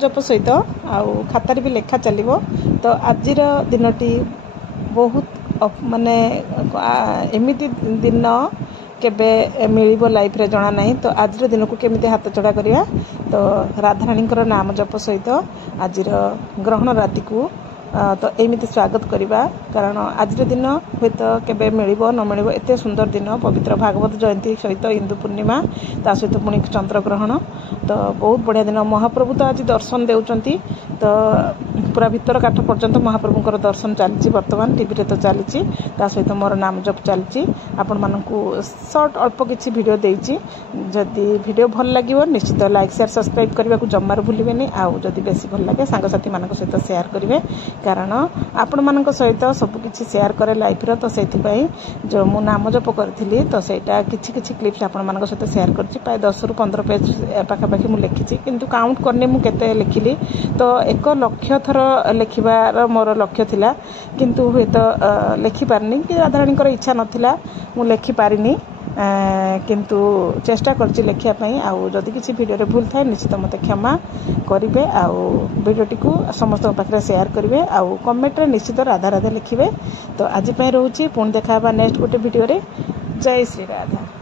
जप सहित आउ खातार भी लेखा चलिबो। तो आजिर दिनटी बहुत माने एमिति दिन केबे मिलिबो लाइफ रे जना नहीं। तो आजिर दिन को केमिति हाथ चढ़ा करिया तो राधारानी नाम जप सहित आजिर ग्रहण राति को तो एमिति स्वागत करिबा। कारण आज दिन हुए तो केबे मिलिबो न मिलिबो एते सुंदर दिन पवित्र भागवत जयंती सहित इंदु पूर्णिमा ता सहित पुणी चंद्र ग्रहण तो बहुत बढ़िया दिन। महाप्रभु तो आज दर्शन देउचंती तो पूरा भीतर काठ पर्यंत महाप्रभुଙ୍କର दर्शन चलछि वर्तमान टीवी रे तो चलछि ता सहित मोर नाम जप चलछि। आपण मानकू शॉर्ट अल्प किछि वीडियो देइछि। जदि वीडियो भल लागिवो निश्चित लाइक शेयर सब्सक्राइब करबा को जम्मार भूलिबेनी। आउ जदि बेसी भल लागे सांग साथी मानक सहित शेयर करिवे कारण आपण मानक सहित सब किछि शेयर करे लाइफ रो। तो सेति जो मु नाम जप करथिली तो सेटा किछि किछि क्लिप्स आपण मानक सहित शेयर करछि। प्राय 10 रु 15 पेज पाखा पाखी मु लिखिछि किंतु काउंट करने मु केते लिखिली तो 1 लाख थर लिखिबार मोर लक्ष्य थिला किंतु हुए तो लिखि पारनी कि राधारानी इच्छा नथिला मु लिखि पारिनी किंतु चेष्टा करछि लेखिया पई। आउ जदि किछि वीडियो रे भूल थाए निश्चित मते क्षमा करिवे। आउ वीडियोटी को समस्त पाखरे शेयर करिवे आउ कमेंट रे निश्चित राधा राधा लिखिवे। तो आज पई रहउछि पुणी देखा नेक्स्ट गोटे वीडियो रे। जय श्री राधा।